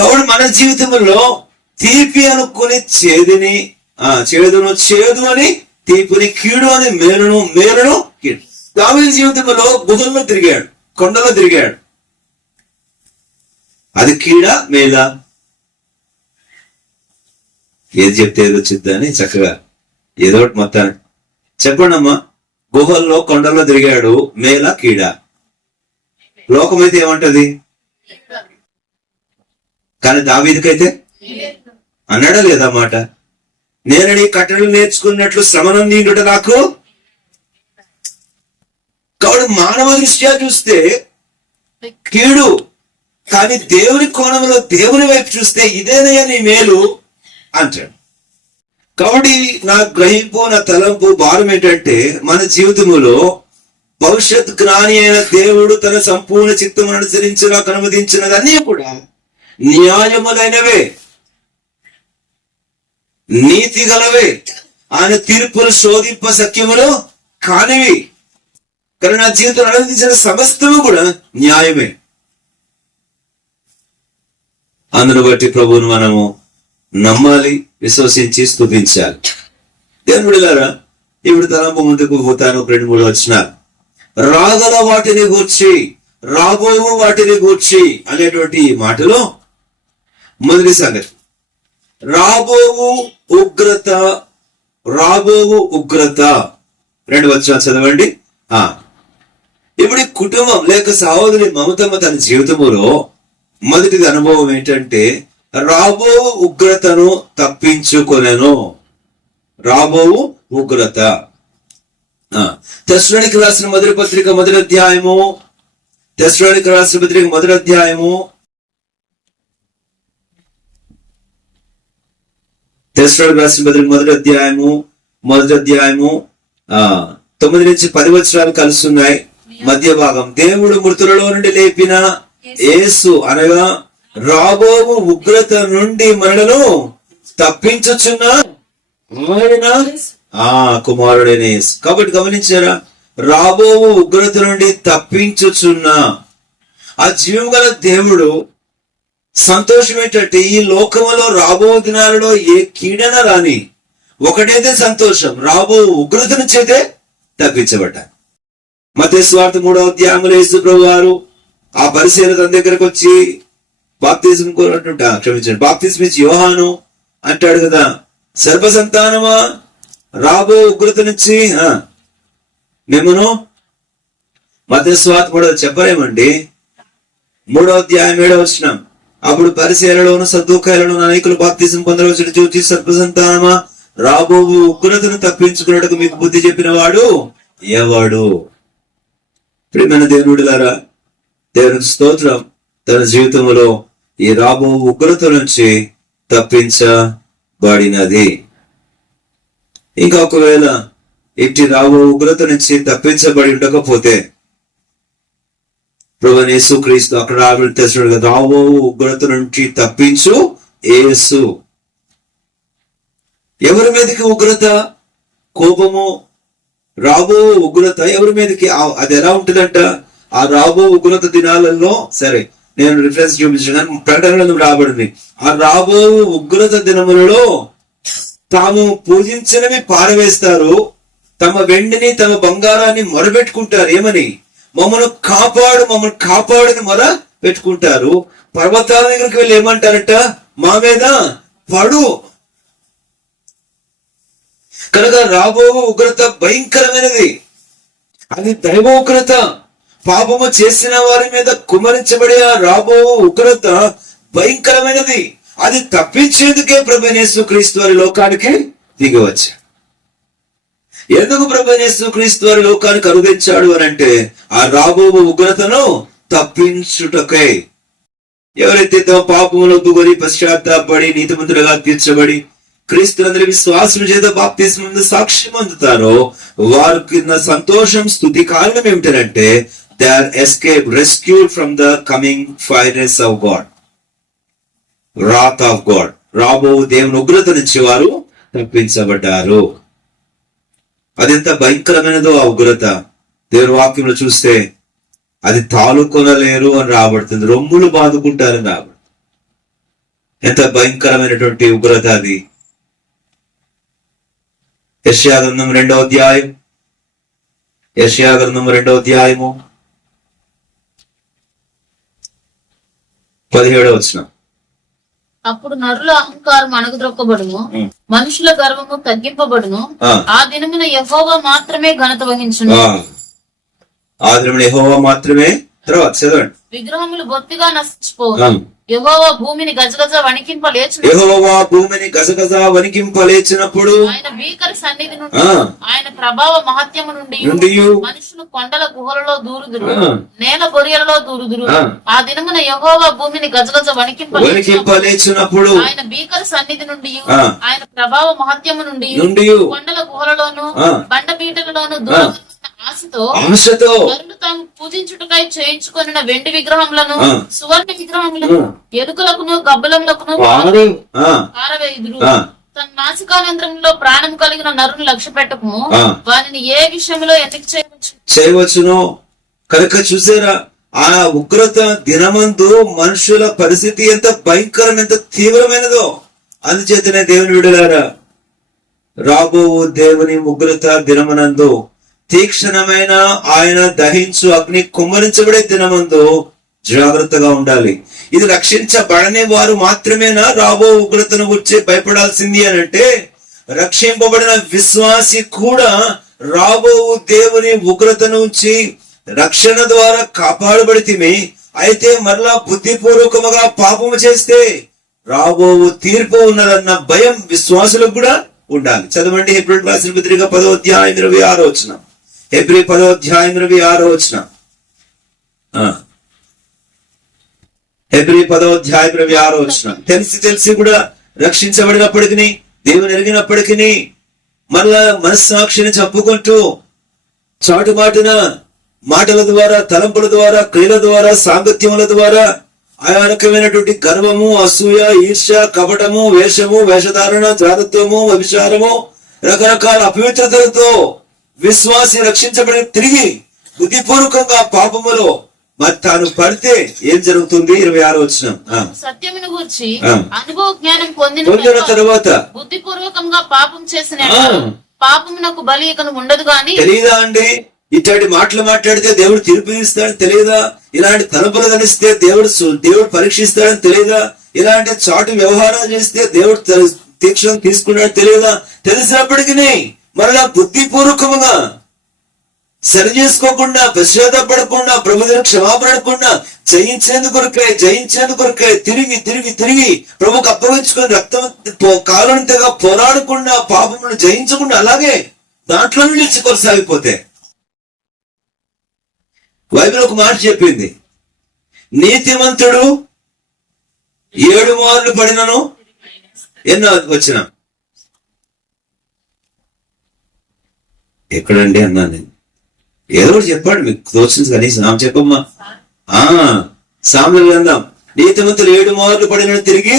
కాబట్టి మన జీవితంలో తీపి అనుకుని చేదును చేదు అని, తీపిని కీడు అని, మేలును కీడు. దావీదు జీవితంలో గుహల్లో తిరిగాడు, కొండలో తిరిగాడు. అది కీడా మేలా? ఏది చెప్తే ఏదో వచ్చిద్దని చక్కగా ఏదో ఒకటి మొత్తాన్ని చెప్పండి అమ్మా. గుహల్లో కొండల్లో తిరిగాడు, మేలా కీడా? లోకమైతే ఏమంటది? కానీ దావీదుకైతే అన్నాడా లేదా మాట? నేను నీ కట్టడలు నేర్చుకున్నట్లు శ్రమనందిండుట నాకు. కాబట్టి మానవ దృష్ట్యా చూస్తే కీడు, కానీ దేవుని కోణంలో దేవుని వైపు చూస్తే ఇదేనయ్యా నీ మేలు అంటాడు. కాబట్టి నా గ్రహింపు, నా తలంపు, భారం ఏంటంటే మన జీవితములో భవిష్యత్ జ్ఞాని అయిన దేవుడు తన సంపూర్ణ చిత్తమును అనుసరించి నాకు అనుమతించినదన్నీ కూడా న్యాయములైనవే, నీతి గలవే, ఆయన తీర్పులు శోధింప సఖ్యములు కానివి. కానీ నా జీవితంలో అనుమతించిన సమస్తము కూడా న్యాయమే. అందును బట్టి ప్రభువును మనము నమ్మాలి, విశ్వసించి స్తుతించాలి. దేవుడిలారా, ఇప్పుడు తలంపు ముందుకు పోతాను. 2-3 వచనాలు. రాగల వాటిని గూర్చి, రాబోవు వాటిని గూర్చి అనేటువంటి ఈ మాటలో మొదటి సంగతి రాబోవు ఉగ్రత. 2 వచనాలు చదవండి. ఇప్పుడు కుటుంబం లేక సహోదరి మమతమ్మ తన జీవితంలో మొదటిది అనుభవం ఏంటంటే రాబో ఉగ్రతను తప్పించుకొనెను. రాబోవు ఉగ్రత. తెస్సలోనికీ రాసిన మొదటి పత్రిక మొదటి అధ్యాయము, తెస్సలోనికీ రాసిన పత్రిక మొదటి అధ్యాయము, తెస్సలోనికీ రాసిన పత్రిక మొదటి అధ్యాయము 9-10 వచనాలు కలుస్తున్నాయి. మధ్య భాగం, దేవుడు మృతులలో నుండి లేపిన యేసు అనగా రాబోవు ఉగ్రత నుండి మనలను తప్పించుచున్న ఆయన కుమారుడైన యేసు. కాబట్టి గమనించారా, రాబోవు ఉగ్రత నుండి తప్పించుచున్న ఆ జీవం గల దేవుడు. సంతోషం ఏంటంటే ఈ లోకములో రాబో దినాలలో ఏ కీడన రాని ఒకటైతే సంతోషం, రాబో ఉగ్రత నుంచి అయితే తప్పించబడ్డా. మత్తయి సువార్త 3వ అధ్యాయంలో యేసు ప్రభు వారు ఆ పరిశీలన తన దగ్గరకు వచ్చి బాప్తిజం కోరుకుంటా, క్షమించండి, బాప్తిజం ఇచ్చి యోహాను అంటాడు కదా, సర్పసంతానమా రాబో ఉగ్రత నుంచి మిమ్మను. మత్తయి సువార్త 3వ చెప్పలేమండి. 3వ అధ్యాయం 7వ వచనం, అప్పుడు పరిశీలనలోను సద్దూకాయలను అనేకులు బాప్తిజం పొందవలసిన చూచి సర్పసంతానమా రాబో ఉగ్రతను తప్పించుకున్నట్టుకు మీకు బుద్ధి చెప్పిన వాడు ఎవడు? ప్రియమైన దేవుడిలారా, దేవునికి స్తోత్రం. తన జీవితంలో ఈ రాబో ఉగ్రత నుంచి తప్పించబడినది. ఇంకా ఒకవేళ ఇట్టి రాబో ఉగ్రత నుంచి తప్పించబడి ఉండకపోతే ప్రభువైన యేసుక్రీస్తు అక్కడ తెస్తున్నాడు కదా, రాబో ఉగ్రత నుంచి తప్పించు యేసు. ఎవరి మీదకి ఉగ్రత? కోపము. రాబో ఉగ్రత ఎవరి మీదకి? అది ఎలా ఉంటుందంట? ఆ రాబో ఉగ్రత దినాలలో, సరే నేను రిఫరెన్స్ చూపించాను, ప్రకటనలో రాబడింది. ఆ రాబో ఉగ్రత దినములలో తాము పూజించినవి పారవేస్తారు, తమ వెండిని తమ బంగారాన్ని మొరబెట్టుకుంటారు. ఏమని? మమ్మల్ని కాపాడని మొర పెట్టుకుంటారు. పర్వతాల దగ్గరికి వెళ్ళి ఏమంటారట? మా మీద పడు. కనుక రాబో ఉగ్రత భయంకరమైనది. అది దైవ ఉగ్రత. పాపము చేసిన వారి మీద కుమరించబడే ఆ రాబో ఉగ్రత భయంకరమైనది. అది తప్పించేందుకే ప్రభువైన యేసుక్రీస్తు వారి లోకానికి దిగివచ్చాడు. ఎందుకు ప్రభువైన యేసుక్రీస్తు వారి లోకానికి అనుదించాడు అని అంటే ఆ రాబో ఉగ్రతను తప్పించుటకై. ఎవరైతే తమ పాపములు ఒప్పుకొని పశ్చాత్తాపడి నీతిమంతులుగా తీర్చబడి క్రీస్తునందరి విశ్వాసం చేత బాప్తిస్మం సాక్ష్యం అందుతారో వారికి సంతోషం, స్తుతి కారణం ఏమిటంటే they are rescued from the coming fierceness of God, wrath of God. రాబో దేవుని ఉగ్రత నుంచి వారు తప్పించబడ్డారు. అదెంత భయంకరమైనదో ఆ ఉగ్రత. దేవుని వాక్యంలో చూస్తే అది తాలుకొనలేరు అని రాబడుతుంది, రొమ్ములు బాదుకుంటారని రాబడుతుంది. ఎంత భయంకరమైనటువంటి ఉగ్రత అది. యెషయా గ్రంథం 2వ అధ్యాయం, యెషయా గ్రంథం 2వ అధ్యాయము 17వ వచనం. అప్పుడు నరుల అహంకారం అణగద్రొక్కబడును, మనుషుల గర్వము తగ్గింపబడును. ఆ దినమున యెహోవా మాత్రమే ఘనత వహించును. ఆ దినమున యెహోవా మాత్రమే. తర్వాత చదవండి. విగ్రహములు బొత్తిగా నశించిపోవు. యెహోవా భూమిని గజగజ వణికింపలేచును. యెహోవా భూమిని గజగజ వణికింపలేచినప్పుడు ఆయన భీకర సన్నిధి నుండి, ఆయన ప్రభావ మహత్యము నుండి మనుషులు కొండల గుహలలో దూరుదురు, నేల బొరియలలో దూరుదురు. ఆ దినమున యెహోవా భూమిని గజగజ వణికింపలేచినప్పుడు ఆయన భీకర సన్నిధి నుండి, ఆయన ప్రభావ మహత్యము నుండి కొండల గుహలలోను బండపీటలలోను దూరం ఆశతో నరులు తాము పూజించుటకై చేయించుకొనిన వెండి విగ్రహములను, సువర్ణ విగ్రహములను, ఎలుకలకును గబ్బలములకును పారవేయుదురు. తన నాసికానంతరంలో ప్రాణం కలిగిన నరుని లక్ష్య పెట్టకము, వారిని ఏ విషయంలో ఎందుకు చేయవచ్చును. కనుక చూసారా, ఆ ఉగ్రత దినమందు మనుషుల పరిస్థితి ఎంత భయంకరం, ఎంత తీవ్రమైనదో. అందుచేతనే దేవుని విడులారా, రాబో దేవుని ఉగ్రత దినమనందు తీక్షణమైన ఆయన దహించు అగ్ని కుమ్మరించబడే దినమందు జాగ్రత్తగా ఉండాలి. ఇది రక్షించబడని వారు మాత్రమేనా రాబో ఉగ్రతను గురించి భయపడాల్సింది అని అంటే, రక్షింపబడిన విశ్వాసి కూడా రాబో దేవుని ఉగ్రత నుంచి రక్షణ ద్వారా కాపాడబడితిమి. అయితే మరలా బుద్ధిపూర్వకముగా పాపము చేస్తే రాబో తీర్పు ఉన్నదన్న భయం విశ్వాసులకు కూడా ఉండాలి. చదవండి హెబ్రీయులకు రాసిన పత్రిక 10వ అధ్యాయం 26వ వచనం. హెబ్రీ 10వ అధ్యాయం 26వ వచనం. హెబ్రీ 10వ అధ్యాయం 26వ వచనం. తెలిసి కూడా రక్షించబడినప్పటికీ, దేవుని ఎరిగినప్పటికీ మరలా మనస్సాక్షిని చంపుకుంటూ చాటుమాటున మాటల ద్వారా, తలంపుల ద్వారా, క్రియల ద్వారా, సాంగత్యముల ద్వారా ఆ రకమైనటువంటి గర్వము, అసూయ, ఈర్ష్య, కపటము, వేషము, వేషధారణ, జాతత్వము, వ్యభిచారము, రకరకాల అపవిత్రతలతో విశ్వాసి రక్షించబడి తిరిగి బుద్ధిపూర్వకంగా పాపములో మరి తాను పడితే ఏం జరుగుతుంది? 26వ వచనం. సత్యమును గూర్చి అనుభవ జ్ఞానం పొందిన తర్వాత బుద్ధిపూర్వకంగా పాపం చేసిన పాపమునకు బలి ఇక ఉండదు గాని. తెలియదా అండి? ఇట్లాంటి మాటలు మాట్లాడితే దేవుడు తీర్పు ఇస్తాడని తెలియదా? ఇలాంటి తలుపులు కలిస్తే దేవుడు పరీక్షిస్తాడని తెలియదా? ఇలాంటి చాటు వ్యవహారాలు చేస్తే దేవుడు తీక్షణ తీసుకున్నాడు తెలియదా? తెలిసినప్పటికీ మరలా బుద్ధిపూర్వకముగా సరి చేసుకోకుండా, పశ్చాత్తాపడకుండా, ప్రభు దగ్గర క్షమాపడకుండా, జయించేందుకొరకై తిరిగి తిరిగి తిరిగి ప్రభుకు అప్పగించుకొని రక్తం కాలంతగా పోరాడకుండా, పాపమును జయించకుండా అలాగే దాంట్లో నిలిచి కొనసాగిపోతే, బైబిల్ ఒక మాట చెప్పింది, నీతిమంతుడు 7 మార్లు పడినను ఎన్నో వచ్చిన ఎక్కడండి అన్నాను నేను. ఏదో ఒకటి చెప్పండి, మీకు తోచింది కనీసం ఆమె చెప్పమ్మా. సామెతల గ్రంథం, నీతిమంతులు 7 మార్లు పడినను తిరిగి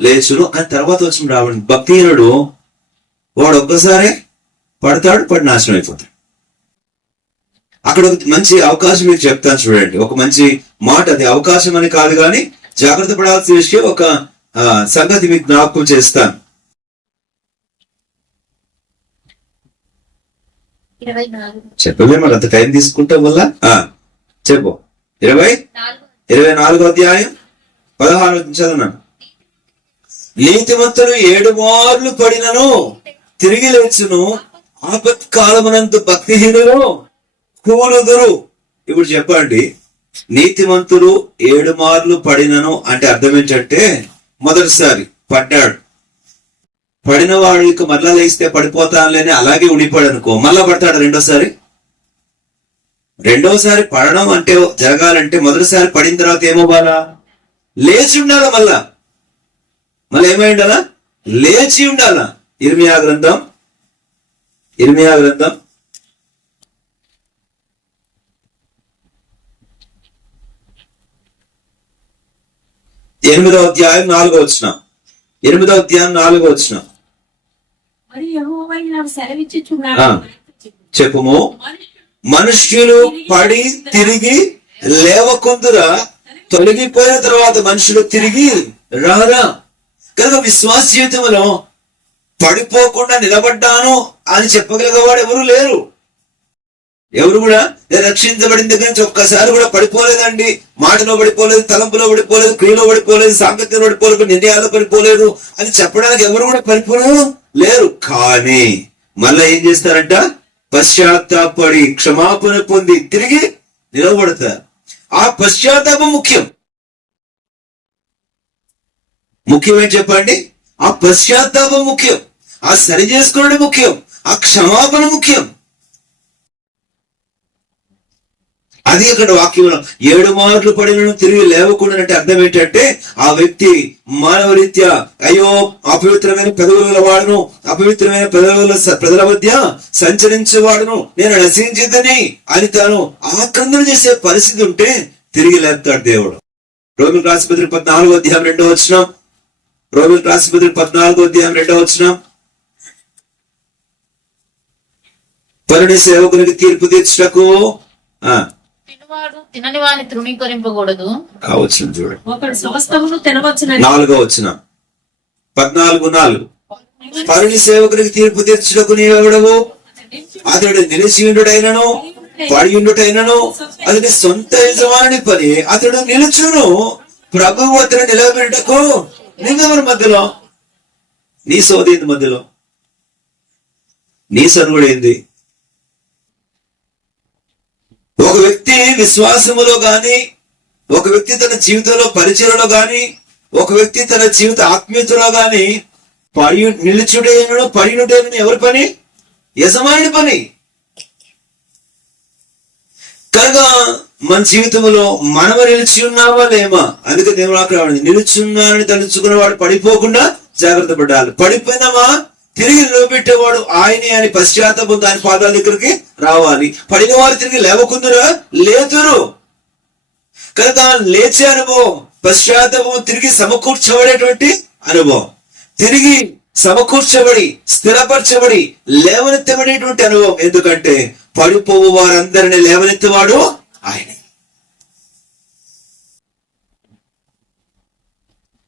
లేచును అని తర్వాత వచ్చిన రావడం. భక్తిహీనుడు వాడు ఒక్కసారే పడతాడు, పడి నాశనం అయిపోతాడు. అక్కడ ఒక మంచి అవకాశం మీకు చెప్తాను చూడండి, ఒక మంచి మాట. అది అవకాశం అని కాదు కానీ జాగ్రత్త పడాల్సిన విషయం. ఒక సంగతి మీకు జ్ఞాపకం చేస్తాను. 24 చెప్పలే, మరి అంత టైం తీసుకుంటాం వల్ల. చెప్పు. 24వ అధ్యాయం 16 చదువున్నాను. నీతిమంతులు 7 మార్లు పడినను తిరిగి లేచును, ఆపత్కాలమునందు భక్తిహీనులు కూలుదురు. ఇప్పుడు చెప్పండి, నీతిమంతులు 7 మార్లు పడినను అంటే అర్థం ఏంటంటే, మొదటిసారి పడ్డాడు, పడిన వాడికి మరలా లేస్తే పడిపోతానులేని అలాగే ఉండిపోయాడు అనుకో, మళ్ళా పడతాడు రెండోసారి పడడం అంటే జరగాలంటే మొదటిసారి పడిన తర్వాత ఏమవ్వాలా? లేచి ఉండాలా. మళ్ళీ ఏమై ఉండాలా? లేచి ఉండాలా. ఇర్మియా గ్రంథం 8వ అధ్యాయం 4వ వచనం. 8వ అధ్యాయం 4వ వచనం. చెప్పుము, మనుష్యులు పడి తిరిగి లేవకుందురా, తొలగిపోయిన తర్వాత మనుషులు తిరిగి రారా. కనుక విశ్వాస జీవితంలో పడిపోకుండా నిలబడ్డాను అని చెప్పగలిగేవాడు ఎవరు లేరు. ఎవరు కూడా నేను రక్షించబడిన దగ్గర నుంచి ఒక్కసారి కూడా పడిపోలేదండి, మాటలో పడిపోలేదు, తలంపులో పడిపోలేదు, క్రియలో పడిపోలేదు, సాంగత్యంలో పడిపోలేదు, నిర్ణయాల్లో పడిపోలేదు అని చెప్పడానికి ఎవరు కూడా పడిపోలేదు లేరు. కానీ మళ్ళా ఏం చేస్తారంట? పశ్చాత్తాపడి క్షమాపణ పొంది తిరిగి నిలబడతారు. ఆ పశ్చాత్తాపం ముఖ్యమేం చెప్పండి? ఆ పశ్చాత్తాపం ముఖ్యం, ఆ సరి చేసుకోవడం ముఖ్యం, ఆ క్షమాపణ ముఖ్యం. అది ఇక్కడ వాక్యంలో 7 మార్లు పడిన తిరిగి లేవకుండా అంటే అర్థం ఏంటంటే ఆ వ్యక్తి మానవ రీత్యా అయ్యో అపవిత్రమైన పెదవుల వాడును, అపవిత్రమైన ప్రజల మధ్య సంచరించేవాడును, నేను నశించిందని అని తాను ఆక్రందన చేసే పరిస్థితి ఉంటే తిరిగి లేపుతాడు దేవుడు. రోమిలకు రాసిన పత్రిక 14వ అధ్యాయం 2వ వచనం. రోమిలకు రాసిన పత్రిక 14వ అధ్యాయం 2వ వచనం. పరుని సేవకునికి తీర్పు తీర్చుటకు తినని వాని తృణీకరింపకూడదు కావచ్చు. చూడండి, ఒకడు సమస్తమును తినవచ్చును. 4వ వచనం 14:4. పరుని సేవకునికి తీర్పు తీర్చుటకు నీవెవడవు? అతడు నిలిచియుండుటైనను పడియుండుటైనను అతని సొంత యజమాని పని, అతడు నిలుచును. ప్రభువు అతను నిలబెట్టకు నీవెవరి మధ్యలో? నీ సోదేంది మధ్యలో? నీ సరుగుడేంది? ఒక వ్యక్తి విశ్వాసములో గాని, ఒక వ్యక్తి తన జీవితంలో పరిచయలో గాని, ఒక వ్యక్తి తన జీవిత ఆత్మీయతలో గాని నిలుచుడేను పడినుడేను ఎవరి పని? యజమాని పని. కనుక మన జీవితంలో మనము నిలిచి ఉన్నామా లేమా? అందుకే దేవుడు అక్కడ నిలుచున్నానని తలుచుకున్న వాడు పడిపోకుండా జాగ్రత్త పడాలి. పడిపోయినామా తిరిగి నిలబెట్టేవాడు ఆయనే అని పశ్చాత్తాపం దాని పాదాల దగ్గరికి రావాలి. పడిన వారు తిరిగి లేవకుందురా? లేతురు. కనుక లేచే అనుభవం, పశ్చాత్తాపం తిరిగి సమకూర్చబడేటువంటి అనుభవం, తిరిగి సమకూర్చబడి స్థిరపరచబడి లేవనెత్తబడేటువంటి అనుభవం. ఎందుకంటే పడిపోవు వారందరిని లేవనెత్తేవాడు ఆయన.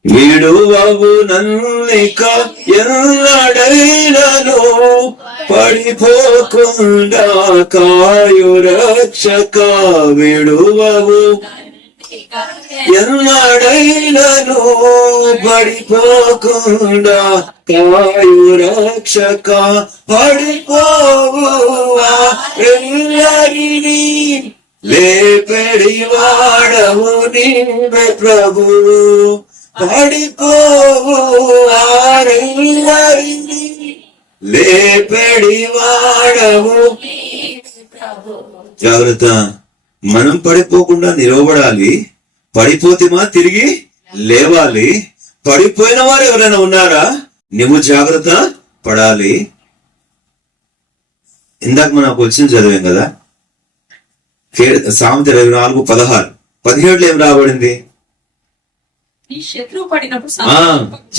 విడువవు నన్నిక ఎన్నడైనను పడిపోకుండా కాయు రక్షక. విడువవు ఎన్నడైనను పడిపోకుండా కాయు రక్షక. పడిపోవు వారెల్లరినీ లేపెడి వాడవు నీవే ప్రభువు. పడిపోవు వారెల్లరినీ లేపెడి వాడవు. జాగ్రత్త, మనం పడిపోకుండా నిలబడాలి. పడిపోతేమా తిరిగి లేవాలి. పడిపోయిన వారు ఎవరైనా ఉన్నారా? నువ్వు జాగ్రత్త పడాలి. ఇందాక మనం వచ్చిన చదివాం కదా, సామెత 24:16. 17 ఏం రాబడింది?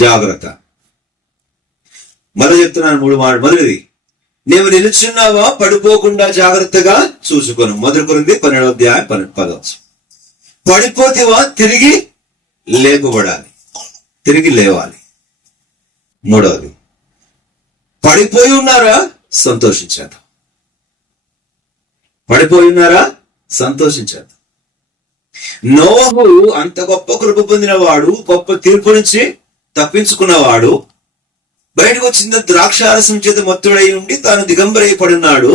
జాగ్రత్త. మళ్ళీ చెప్తున్నాను 3 మాటలు. మొదటిది, నీవు నిలుచున్నావా? పడిపోకుండా జాగ్రత్తగా చూసుకోను. 1 కొరింథీ 12వ అధ్యాయం 10. పడిపోతేవా తిరిగి లేపబడాలి, తిరిగి లేవాలి. 3వది, పడిపోయి ఉన్నారా? సంతోషించేద్దాం. పడిపోయి ఉన్నారా? సంతోషించేద్దాం. నోహు అంత గొప్ప కృప పొందినవాడు, గొప్ప తీర్పు నుంచి తప్పించుకున్నవాడు, బయటకు వచ్చిన ద్రాక్షారసం చేత మత్తుడై ఉండి తాను దిగంబరైపడున్నాడు.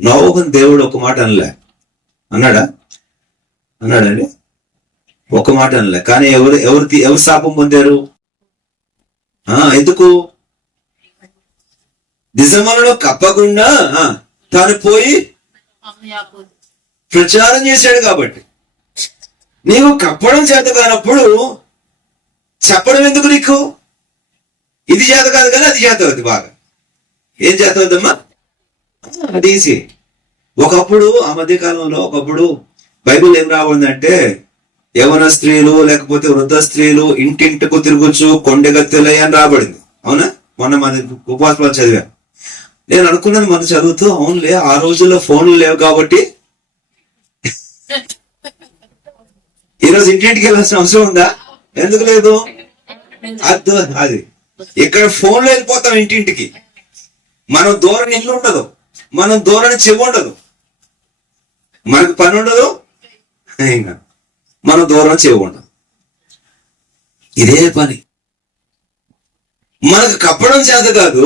నోహుని దేవుడు ఒక మాట అనలే. అన్నాడండి? ఒక మాట అనలే. కానీ ఎవరు శాపం పొందారు? ఎందుకు? దిశమలలో కప్పకుండా తాను పోయి ప్రచారం చేశాడు కాబట్టి. నీవు కప్పడం చేత కానప్పుడు చెప్పడం ఎందుకు నీకు? ఇది చేత కాదు కానీ అది చేత అవుతుంది. బాగా ఏం చేత అవుద్దమ్మా? అది ఈజీ. ఒకప్పుడు ఆ మధ్య కాలంలో బైబిల్ ఏం రాబడిందంటే, యవన స్త్రీలు లేకపోతే వృద్ధ స్త్రీలు ఇంటింటికు తిరగొచ్చు కొండెగత్తెలే అని రాబడింది. అవునా? మొన్న మన ఉపవాసాలు చదివా. నేను అనుకున్నాను మన చదువుతూ, అవునులే ఆ రోజుల్లో ఫోన్లు లేవు కాబట్టి ఈరోజు ఇంటింటికి వెళ్ళాల్సిన అవసరం ఉందా? ఎందుకు లేదు? అది ఇక్కడ ఫోన్లో వెళ్ళిపోతాం ఇంటింటికి. మనం దూరం ఇల్లు ఉండదు, మనం దూరం చెవి ఉండదు, మనకు పని ఉండదు, ఇంకా మనం దూరం చెవి ఉండదు. ఇదే పని. మనకు కప్పడం చేత కాదు,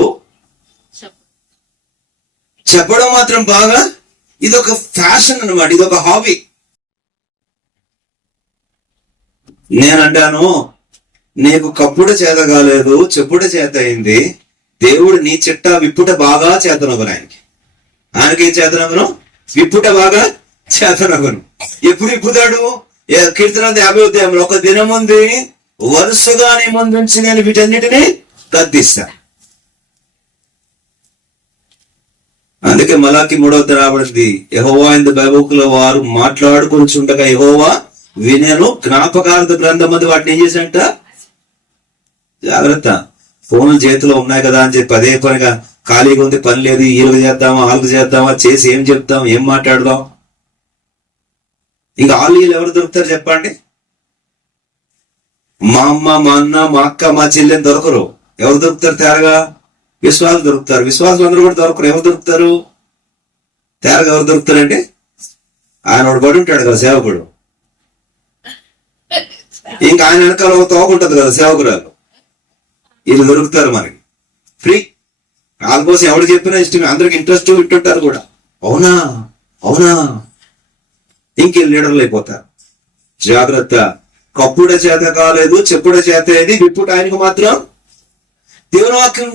చెప్పడం మాత్రం బాగా. ఇదొక ఫ్యాషన్ అన్నమాట, ఇదొక హాబీ. నేనంటాను, నీకు కప్పుడ చేత కాలేదు, చెప్పుడ చేత అయింది. దేవుడు నీ చిట్టా విప్పుట బాగా చేతనగును. ఆయనకి చేతనగును, విప్పుట బాగా చేతనగును. ఎప్పుడు విప్పుతాడు? కీర్తన 50 ఒక దినం ఉంది, వరుసగా నీ ముందుంచి నేను వీటన్నిటిని గద్దిస్తా. అందుకే మలాకి 3వ రాబడింది, యెహోవా ఇందు బైబుకుల వారు మాట్లాడుకుంటుండగా యెహోవా వినెను, జ్ఞాపకార్థ గ్రంథం అది వాటిని ఏం చేశాంట? జాగ్రత్త. ఫోన్లు చేతిలో ఉన్నాయి కదా అని చెప్పి అదే పనిగా ఖాళీగా ఉంది, పని లేదు, ఈలుగు చేద్దామా ఆలుగు చేద్దామా, చేసి ఏం చెప్తాం, ఏం మాట్లాడదాం? ఇంకా ఆలు వీళ్ళు ఎవరు దొరుకుతారు చెప్పండి? మా అమ్మ, మా అన్న, మా అక్క, మా చెల్లెని దొరకరు. ఎవరు దొరుకుతారు తేరగా? విశ్వాసులు దొరుకుతారు. విశ్వాసులు అందరూ కూడా దొరకరు. ఎవరు దొరుకుతారు తేరగా? ఎవరు దొరుకుతారంటే ఆయన వాడు పడి ఉంటాడు కదా సేవకుడు, ఇంకా ఆయన వెనకాల ఒక తోక ఉంటది కదా సేవకురాలు, వీళ్ళు దొరుకుతారు మనకి ఫ్రీ. వాళ్ళ కోసం ఎవరు చెప్పినా ఇష్టమే, అందరికి ఇంట్రెస్ట్ వింటుంటారు కూడా. అవునా అవునా, ఇంకెళ్ళి లీడర్లు అయిపోతారు. జాగ్రత్త. కప్పుడ చేత కాలేదు, చెప్పుడ చేత అయింది, విప్పుట ఆయనకు మాత్రం. దేవుని వాక్యం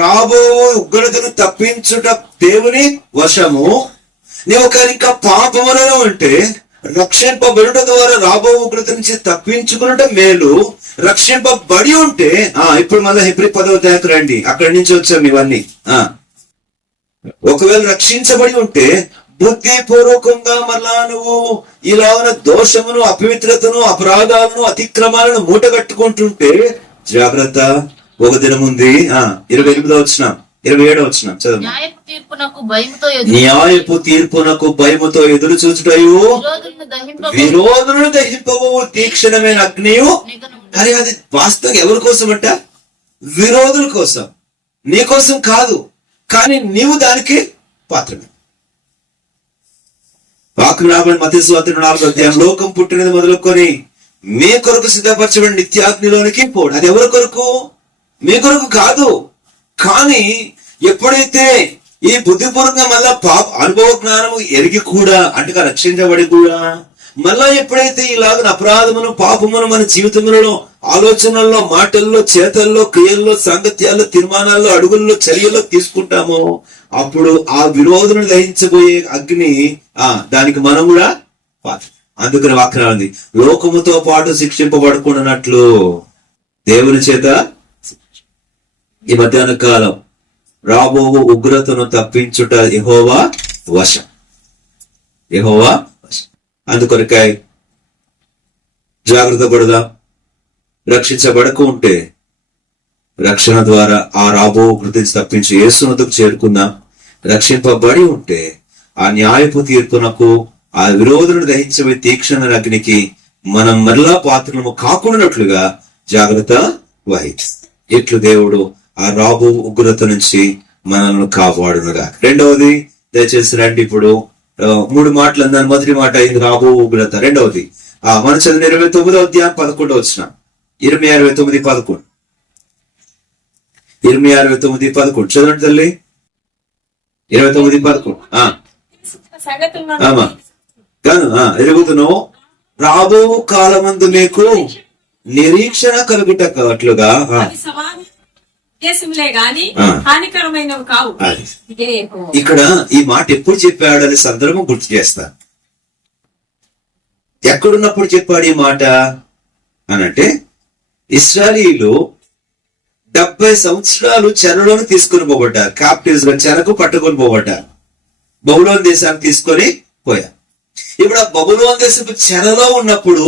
రాబో ఉగ్రతను తప్పించుట దేవుని వశము. నీవు కనుక పాపములో ఉంటే రక్షింపబడుట ద్వారా రాబో ఉగ్రత నుంచి తప్పించుకున్నట మేలు. రక్షింపబడి ఉంటే ఇప్పుడు మళ్ళీ హెబ్రీ 10వ అధ్యాయం రండి, అక్కడి నుంచి వచ్చాము ఇవన్నీ. ఒకవేళ రక్షించబడి ఉంటే బుద్ధిపూర్వకంగా మళ్ళా నువ్వు ఇలాగ దోషమును, అపవిత్రతను, అపరాధాలను, అతిక్రమాలను మూట కట్టుకుంటుంటే జాగ్రత్త. ఒక దినం ఉంది, 28వ వచనం, 27వ వచనం చదువు. న్యాయపు తీర్పునకు భయముతో ఎదురు చూచుటయు విరోధులను దహింపవు తీక్షణమైన అగ్నియు. కానీ అది వాస్తవంగా ఎవరి కోసం అంట? విరోధుల కోసం, నీ కోసం కాదు. కానీ నీవు దానికి పాత్రమే. వాక్యం రాబడి మత్తయి సువార్త 4వ అధ్యాయం, లోకం పుట్టినది మొదలుకొని మీ కొరకు సిద్ధపరచబడి నిత్యాగ్నిలోనికి పోడు. అది ఎవరి కొరకు? మీ కొరకు కాదు. కానీ ఎప్పుడైతే ఈ బుద్ధిపూర్వకంగా మళ్ళా అనుభవ జ్ఞానము ఎరిగి కూడా, అంటే రక్షించబడి కూడా మళ్ళా ఎప్పుడైతే ఇలాగ అపరాధమును, పాపమును మన జీవితంలో, ఆలోచనల్లో, మాటల్లో, చేతల్లో, క్రియల్లో, సాంగత్యాల్లో, తీర్మానాల్లో, అడుగుల్లో, చర్యల్లో తీసుకుంటామో అప్పుడు ఆ విరోధులను దహించబోయే అగ్ని దానికి మనం కూడా పాత్ర. అందుకని వాక్యం ఉంది, లోకముతో పాటు శిక్షింపబడుకున్నట్లు దేవుని చేత ఈ మధ్యాహ్న కాలం రాబో ఉగ్రతను తప్పించుట యెహోవా వశం. యెహోవా వశం. అందుకొరకై జాగ్రత్త పడదాం. రక్షించబడక ఉంటే రక్షణ ద్వారా ఆ రాబో ఉగ్రతను తప్పించి యేసునకు చేరుకుందాం. రక్షింపబడి ఉంటే ఆ న్యాయపు తీర్పునకు, ఆ విరోధులను దహించబోయే తీక్షణ అగ్నికి మనం మరలా పాత్రము కాకుండానట్లుగా జాగ్రత్త వహించు. ఇట్లు దేవుడు ఆ రాబో ఉగ్రత నుంచి మనల్ని కాపాడునుగా. రెండవది, దయచేసి రండి, ఇప్పుడు 3 మాటలు అన్నాను. మొదటి మాట ఇది రాబో ఉగ్రత. రెండవది మన చదివిన 29వ అధ్యాయం 11వ వచనం, 29:11, 29:11 చదవండి తల్లి. 29:11 ఎరుగుతును రాబో కాలమందు మీకు నిరీక్షణ కలుగుటట్లుగా ఇక్కడ ఈ మాట ఎప్పుడు చెప్పాడని సందర్భం గుర్తు చేస్తా. ఎక్కడున్నప్పుడు చెప్పాడు ఈ మాట అనంటే, ఇశ్రాయేలీయులు 70 సంవత్సరాలు చెరలోకి తీసుకొని పోబడ్డారు. క్యాప్టివ్స్ గా చెరకు పట్టుకొని పోబడ్డారు. బబులోను దేశానికి తీసుకొని పోయారు. ఇప్పుడు ఆ బబులోను దేశపు చెరలో ఉన్నప్పుడు,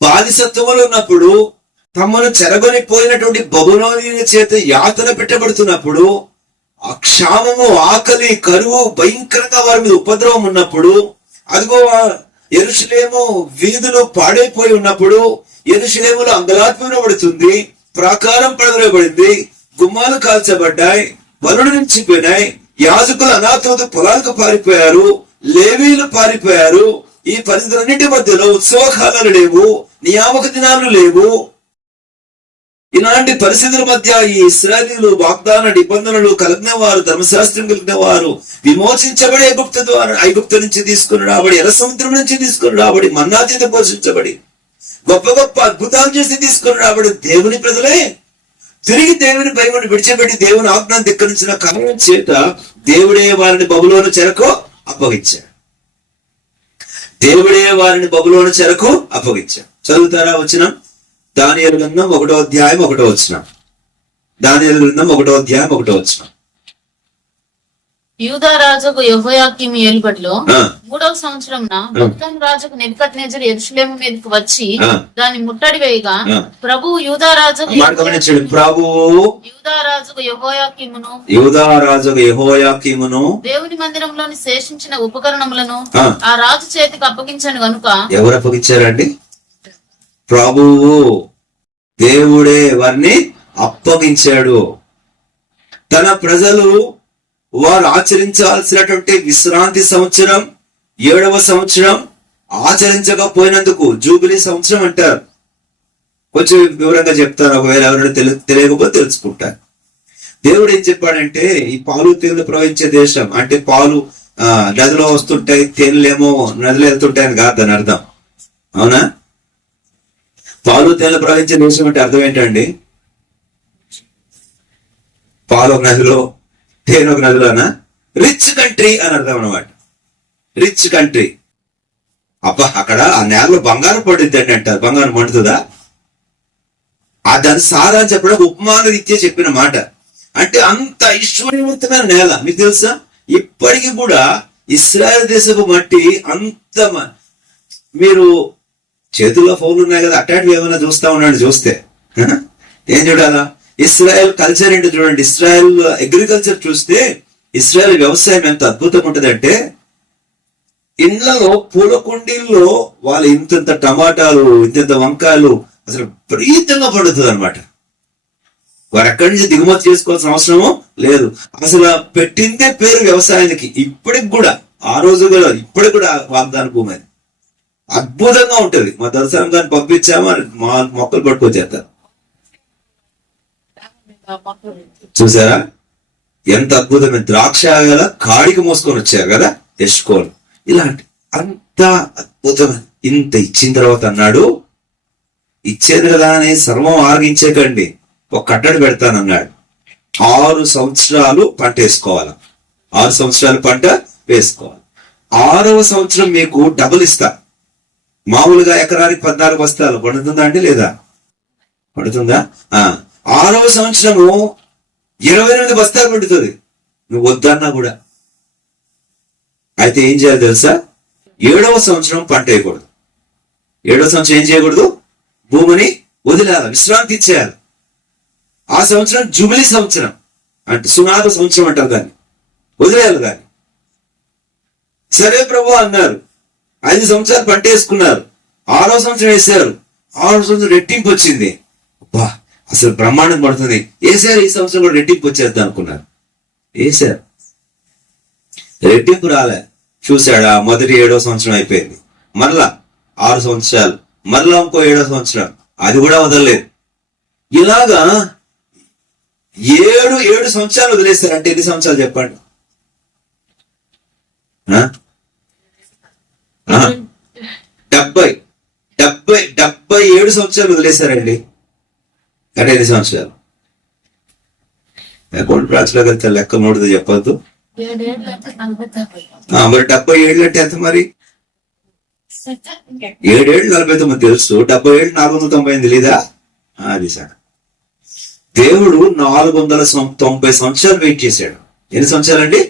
బానిసత్వంలో ఉన్నప్పుడు, తమను చెరగొని పోయినటువంటి బబులోను చేత యాతన పెట్టబడుతున్నప్పుడు, ఆ క్షామము, ఆకలి, కరువు భయంకరంగా వారి మీద ఉపద్రవం ఉన్నప్పుడు, అదిగో యెరూషలేము వీధులు పాడైపోయి ఉన్నప్పుడు, యెరూషలేములో అంగలార్పబడుతుంది, ప్రాకారం పడవేయబడింది, గుమ్మాలు కాల్చబడ్డాయి, బలులు నిలిచిపోయినాయి, యాజకులు అనాథోదు పొలాలకు పారిపోయారు, లేవీలు పారిపోయారు. ఈ పరిస్థితులన్నిటి మధ్యలో ఉత్సవ కాలాలు లేవు, నియామక దినాలు లేవు. ఇలాంటి పరిస్థితుల మధ్య ఈ ఇశ్రాయేలీయులు వాగ్దాన నిబంధనలు కలిగిన వారు, ధర్మశాస్త్రం కలిగిన వారు, విమోచించబడి ఐగుప్తు నుంచి తీసుకుని రాబడి, ఎర్ర సముద్రం నుంచి తీసుకుని రాబడి, మన్నా చేత పోషించబడి, గొప్ప గొప్ప అద్భుతాలు చేసి తీసుకుని రాబడి దేవుని ప్రజలే తిరిగి దేవుని భయమును విడిచిపెట్టి దేవుని ఆజ్ఞను ధిక్కరించిన కారణం చేత దేవుడే వారిని బబులోను చెరకు అప్పగించాడు. దేవుడే వారిని బబులోను చెరకు అప్పగించాడు. చదువుతారా వచనం? దానియేలు గ్రంథం 1వ అధ్యాయం 1వ వచనం. దానియేలు గ్రంథం 1వ అధ్యాయం 1వ వచనం. యూదా రాజుకు యెహోయాకీము ఏలుబడిలో 3వ సంవత్సరంన బబులోను రాజుకు నెబుకద్నెజరు యెరూషలేము మీదకు వచ్చి దాన్ని ముట్టడి వేయగా ప్రభువు యూదా రాజుకు యెహోయాకీమును దేవుని మందిరంలోని శేషించిన ఉపకరణములను ఆ రాజు చేతికి అప్పగించాను గనుక. ఎవరు అప్పగించారండి? ప్రభువు దేవుడే వారిని అప్పగించాడు. తన ప్రజలు వారు ఆచరించాల్సినటువంటి విశ్రాంతి సంవత్సరం 7వ సంవత్సరం ఆచరించకపోయినందుకు జూబిలీ సంవత్సరం అంటారు. కొంచెం వివరంగా చెప్తాను, ఒకవేళ ఎవరైనా తెలియకపోతే తెలుసుకుంటారు. దేవుడు ఏం చెప్పాడంటే, ఈ పాలు తేనెలు ప్రవహించే దేశం అంటే పాలు నదిలో వస్తుంటాయి, తేనెలేమో నదిలో వెళ్తుంటాయని కాదు దాని అర్థం. అవునా? పాలు తేనెలు ప్రవహించే దేశం అంటే అర్థం ఏంటండి? పాలు ఒక నదిలో, తేనె ఒక నదిలోనా? రిచ్ కంట్రీ అని అర్థం అన్నమాట. Rich country. అబ్బా, అక్కడ ఆ నేలలో బంగారం పడుద్దండి అంటారు. బంగారం పండుతుందా? దాని సారా అని చెప్పడం ఉపమాన రీత్యా చెప్పిన మాట. అంటే అంత ఐశ్వర్యవంతమైన నేల. మీకు తెలుసా, ఇప్పటికీ కూడా ఇశ్రాయేల్ దేశపు మట్టి అంత, మీరు చేతుల్లో ఫోన్లు ఉన్నాయి కదా, అట్లాంటివి ఏమైనా చూస్తా ఉన్నాడు. చూస్తే ఏం చూడాలా? ఇస్రాయల్ కల్చర్ ఏంటో చూడండి. ఇస్రాయల్ అగ్రికల్చర్ చూస్తే ఇస్రాయల్ వ్యవసాయం ఎంత అద్భుతంగా ఉంటదంటే, ఇండ్లలో పూల కుండీల్లో వాళ్ళు ఇంత టమాటాలు, ఇంత వంకాయలు అసలు విపరీతంగా పండుతుంది అనమాట. వారు ఎక్కడి నుంచి దిగుమతి చేసుకోవాల్సిన అవసరమో లేదు. అసలు పెట్టిందే పేరు వ్యవసాయానికి. ఇప్పటికి కూడా ఆ రోజు కూడా ఇప్పటికి కూడా వాగ్దాన భూమి అది అద్భుతంగా ఉంటది. మా దర్శనం గారిని పంపించామా మా మొక్కలు పట్టుకొచ్చేస్తారు. చూసారా ఎంత అద్భుతమైన ద్రాక్ష గల కాడికి మోసుకొని వచ్చారు కదా ఎస్కోలు. ఇలాంటి అంత అద్భుతమైన ఇంత ఇచ్చిన తర్వాత అన్నాడు, ఇచ్చేది కదా అని సర్వం ఆరగించకండి, ఒక కట్టడి పెడతానన్నాడు. 6 సంవత్సరాలు పంట వేసుకోవాలి. 6 సంవత్సరాలు పంట వేసుకోవాలి. 6వ సంవత్సరం మీకు డబుల్ ఇస్తా. మామూలుగా ఎకరానికి 14 బస్తాలు పడుతుందా అండి? లేదా? పడుతుందా? 6వ సంవత్సరము 28 బస్తాలు పండుతుంది, నువ్వు వద్దన్నా కూడా. అయితే ఏం చేయాలి తెలుసా? 7వ సంవత్సరం పంట వేయకూడదు. 7వ సంవత్సరం ఏం చేయకూడదు? భూమిని వదిలేయాలి, విశ్రాంతి ఇచ్చేయాలి. ఆ సంవత్సరం జూబిలీ సంవత్సరం అంటే సునాద సంవత్సరం అంటారు దాన్ని, వదిలేయాలి దాన్ని. సరే ప్రభు అన్నారు. 5 సంవత్సరాలు పంట వేసుకున్నారు. 6వ సంవత్సరం వేసారు. 6వ సంవత్సరం రెట్టింపు వచ్చింది. అబ్బా, అసలు బ్రహ్మాండం పడుతుంది. వేసారు. ఈ సంవత్సరం కూడా రెట్టింపు వచ్చేద్దాం అనుకున్నారు. వేసారు, రెట్టింపు రాలే. చూశాడు, మొదటి 7వ సంవత్సరం అయిపోయింది. మరలా 6 సంవత్సరాలు, మరలా ఇంకో 7వ సంవత్సరం, అది కూడా వదలలేదు. ఇలాగా 7 సంవత్సరాలు వదిలేస్తారు. అంటే ఎన్ని సంవత్సరాలు చెప్పండి? 77 సంవత్సరాలు వదిలేశారండి. అంటే ఎన్ని సంవత్సరాలు? అకౌంట్ బ్రాంచ్ లోకి వెళ్తే లెక్క మూడుది చెప్పద్దు. మరి 77 అంటే ఎంత? మరి 7 ఏళ్ళు 49 తెలుసు, 77 490 తెలీదా? అది సార్. దేవుడు 490 సంవత్సరాలు వెయిట్ చేశాడు. ఎన్ని సంవత్సరాలండి?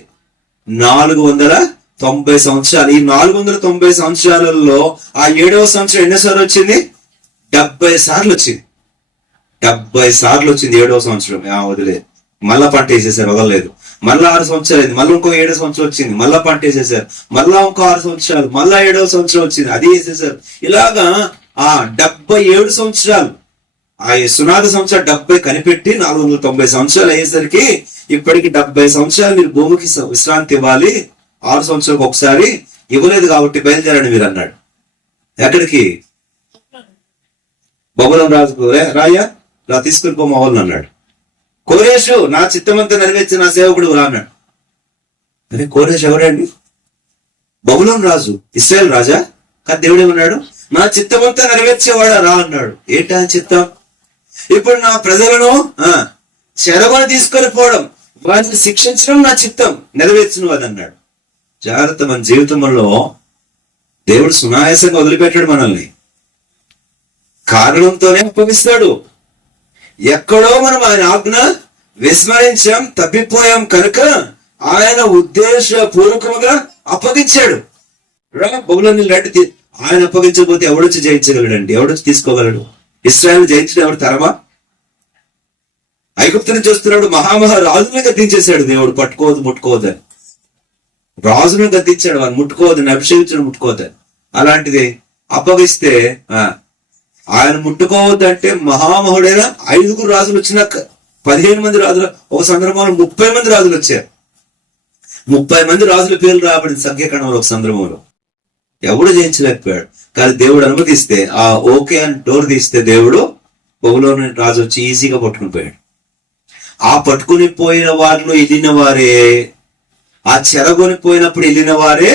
490 సంవత్సరాలు. ఈ 490 సంవత్సరాలలో ఆ 7వ సంవత్సరం ఎన్నిసార్లు వచ్చింది? 70 సార్లు వచ్చింది. 70 సార్లు వచ్చింది 7వ సంవత్సరం. వదిలేదు, మళ్ళా పంట వేసేసారు, వదలలేదు. మళ్ళా 6 సంవత్సరాలు అయింది, మళ్ళీ ఇంకో 7 సంవత్సరం వచ్చింది, మళ్ళా పంట వేసేసారు. మళ్ళా ఇంకో 6 సంవత్సరాలు, మళ్ళా 7వ సంవత్సరం వచ్చింది, అది వేసేసారు. ఇలాగా 77 సంవత్సరాలు, ఆ సునాద సంవత్సరాలు 70 కనిపెట్టి 490 సంవత్సరాలు అయ్యేసరికి ఇప్పటికి 70 సంవత్సరాలు మీరు భూమికి విశ్రాంతి ఇవ్వాలి, 6 సంవత్సరాలకు ఒకసారి ఇవ్వలేదు కాబట్టి బయలుదేరండి మీరు అన్నాడు. ఎక్కడికి? బబులోను రాజుకు, రాయ్యా రా తీసుకుని పో మా వాళ్ళని అన్నాడు. కోరేషు నా చిత్తమంతా నెరవేర్చి నా సేవకుడు రా అన్నాడు. అదే కోరేషు ఎవడండి? బబులోను రాజు, ఇశ్రాయేల్ రాజా. కానీ దేవుడు ఏమన్నాడు? నా చిత్తమంతా నెరవేర్చేవాడా రా అన్నాడు. ఏంటా చిత్తం? ఇప్పుడు నా ప్రజలను చెరగొని తీసుకొని పోవడం, వారిని శిక్షించడం నా చిత్తం, నెరవేర్చును అది అన్నాడు. జాగ్రత్త, మన జీవితంలో దేవుడు సునాయాసంగా వదిలిపెట్టాడు మనల్ని, కారణంతోనే అప్పగిస్తాడు. ఎక్కడో మనం ఆయన ఆజ్ఞ విస్మరించాం, తప్పిపోయాం కనుక ఆయన ఉద్దేశపూర్వకంగా అప్పగించాడు. బబులోను రెడ్డి ఆయన అప్పగించకపోతే ఎవడొచ్చి జయించగలడండి? ఎవడొచ్చి తీసుకోగలడు? ఇశ్రాయేలు జయించడం ఎవడు తరమా? ఐగుప్తుని చూస్తున్నాడు, రాజుని గద్దించేశాడు దేవుడు. పట్టుకోవద్దు ముట్టుకోవద్దని రాజును గద్దించాడు, వారు ముట్టుకోవద్దని, అభిషేకించడం ముట్టుకోవద్దని. అలాంటిది అప్పగిస్తే ఆయన ముట్టుకోవద్దంటే మహామహుడైన 5 రాజులు వచ్చినాక 15 మంది రాజులు, ఒక సందర్భంలో 30 మంది రాజులు వచ్చారు. 30 మంది రాజుల పేర్లు రాబడింది సంఖ్యాకాండంలో ఒక సందర్భంలో. ఎవడు జయించలేకపోయాడు. కానీ దేవుడు అనుమతిస్తే, ఓకే అని డోర్ తీస్తే దేవుడు బబులోను రాజు వచ్చి ఈజీగా పట్టుకుని పోయాడు. ఆ పట్టుకుని పోయిన వారిలో వెళ్ళిన వారే, ఆ చెరగొని పోయినప్పుడు వెళ్ళిన వారే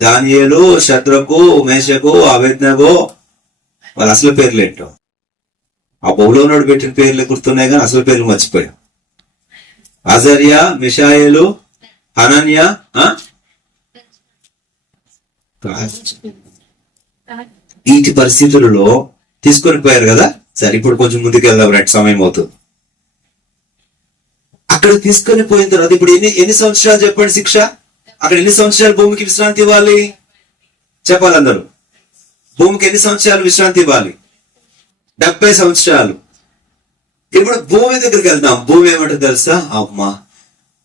దానియేలు, శద్రకు, మేషకు, అబేద్నెగో, వాళ్ళ అసలు పేర్లు ఏంటో. ఆ బబులోనుడు పెట్టిన పేర్లు గుర్తున్నాయి కానీ అసలు పేర్లు మర్చిపోయాం. అజర్యా, మిషాయేలు, హనన్యా, వీటి పరిస్థితులలో తీసుకొని పోయారు కదా. సరే, ఇప్పుడు కొంచెం ముందుకు వెళ్దాం, రైట్, సమయం అవుతుంది. అక్కడ తీసుకొని పోయిన తర్వాత ఇప్పుడు ఎన్ని సంవత్సరాలు చెప్పండి శిక్ష? అక్కడ ఎన్ని సంవత్సరాలు భూమికి విశ్రాంతి ఇవ్వాలి చెప్పాలి అందరూ? భూమికి ఎన్ని సంవత్సరాలు విశ్రాంతి ఇవ్వాలి? 70 సంవత్సరాలు. ఇప్పుడు భూమి దగ్గరికి వెళ్దాం. భూమి ఏమంటే తెలుసా? అమ్మా